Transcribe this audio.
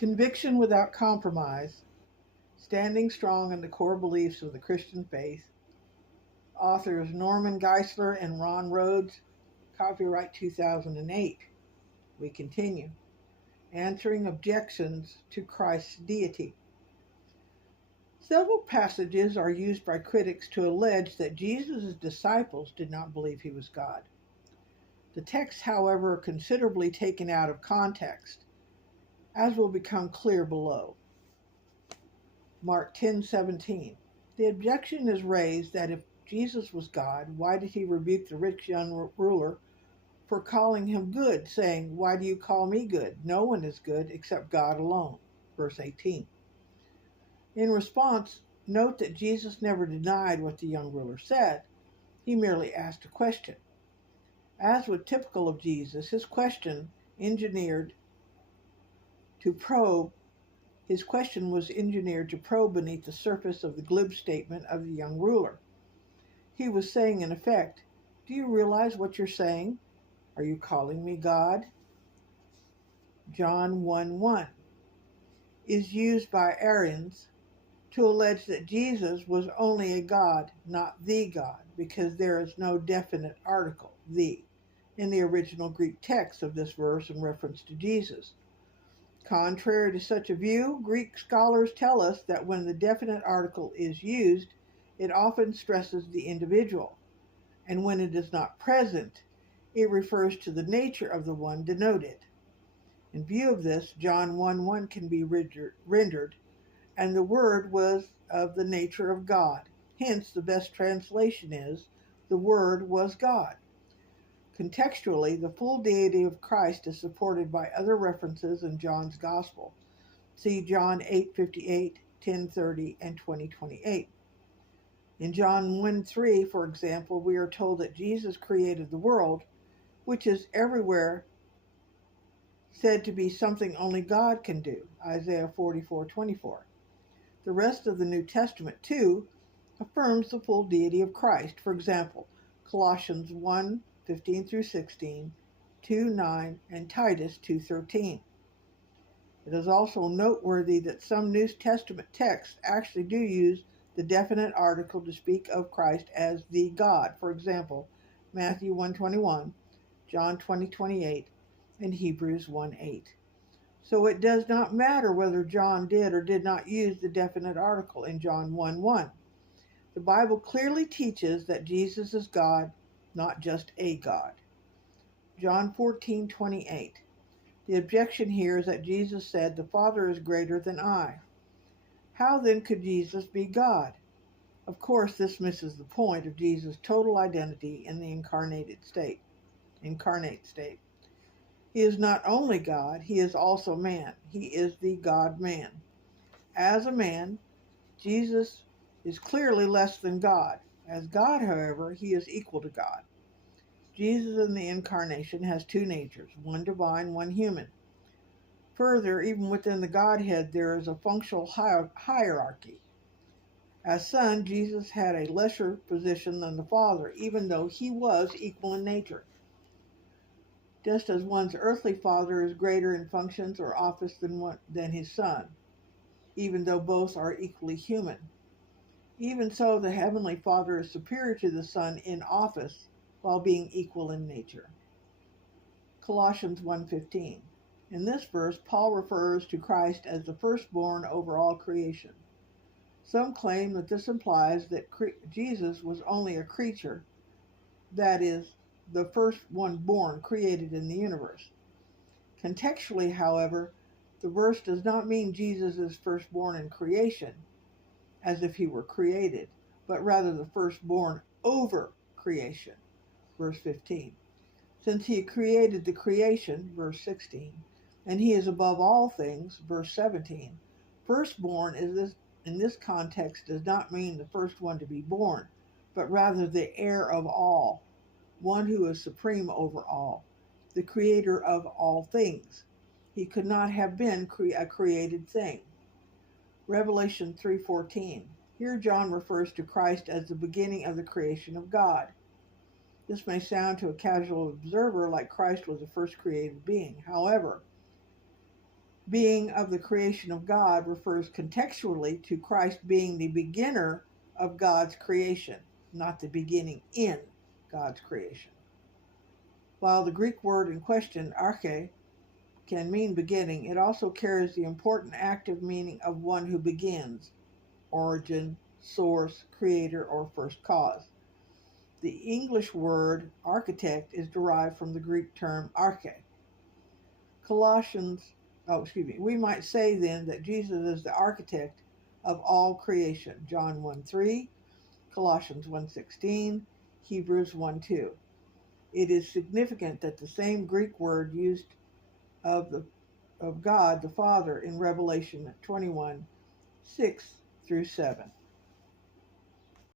Conviction without compromise, standing strong in the core beliefs of the Christian faith. Authors Norman Geisler and Rhodes, copyright 2008. We continue. Answering objections to Christ's deity. Several passages are used by critics to allege that Jesus' disciples did not believe he was God. The texts, however, are considerably taken out of context, as will become clear below. Mark 10:17. The objection is raised that if Jesus was God, why did he rebuke the rich young ruler for calling him good, saying, "Why do you call me good? No one is good except God alone." Verse 18. In response, note that Jesus never denied what the young ruler said. He merely asked a question. As was typical of Jesus, his question was engineered to probe beneath the surface of the glib statement of the young ruler. He was saying, in effect, "Do you realize what you're saying? Are you calling me God?" John 1:1 is used by Arians to allege that Jesus was only a God, not the God, because there is no definite article, the, in the original Greek text of this verse in reference to Jesus. Contrary to such a view, Greek scholars tell us that when the definite article is used, it often stresses the individual, and when it is not present, it refers to the nature of the one denoted. In view of this, John 1:1 can be rendered, "And the Word was of the nature of God." Hence, the best translation is, "The Word was God." Contextually, the full deity of Christ is supported by other references in John's Gospel. See John 8:58, 10:30, and 20:28. In John 1:3, for example, we are told that Jesus created the world, which is everywhere said to be something only God can do. Isaiah 44:24. The rest of the New Testament, too, affirms the full deity of Christ. For example, Colossians 1:15 through 16, 2:9, and Titus 2:13. It is also noteworthy that some New Testament texts actually do use the definite article to speak of Christ as the God. For example, Matthew 1:21, John 20:28, and Hebrews 1:8. So it does not matter whether John did or did not use the definite article in John 1:1. The Bible clearly teaches that Jesus is God, not just a God. John 14:28. The objection here is that Jesus said, "The Father is greater than I." How then could Jesus be God? Of course, this misses the point of Jesus' total identity in the incarnate state. He is not only God, he is also man. He is the God-man. As a man, Jesus is clearly less than God. As God, however, he is equal to God. Jesus in the incarnation has two natures, one divine, one human. Further, even within the Godhead, there is a functional hierarchy. As Son, Jesus had a lesser position than the Father, even though he was equal in nature. Just as one's earthly father is greater in functions or office than his Son, even though both are equally human. Even so, the Heavenly Father is superior to the Son in office while being equal in nature. Colossians 1:15. In this verse, Paul refers to Christ as the firstborn over all creation. Some claim that this implies that Jesus was only a creature, that is, the first one born, created in the universe. Contextually, however, the verse does not mean Jesus is firstborn in creation, as if he were created, but rather the firstborn over creation, verse 15. Since he created the creation, verse 16, and he is above all things, verse 17, firstborn in this context does not mean the first one to be born, but rather the heir of all, one who is supreme over all, the creator of all things. He could not have been a created thing. Revelation 3:14. Here John refers to Christ as the beginning of the creation of God. This may sound to a casual observer like Christ was the first created being. However, Being of the creation of God refers contextually to Christ being the beginner of God's creation, not the beginning in God's creation. While the Greek word in question, arche, can mean beginning, it also carries the important active meaning of one who begins, origin, source, creator, or first cause. The English word architect is derived from the Greek term arche. We might say then that Jesus is the architect of all creation. John 1:3, Colossians 1:16, Hebrews 1:2. It is significant that the same Greek word used of the of God the Father in Revelation 21:6 through 7.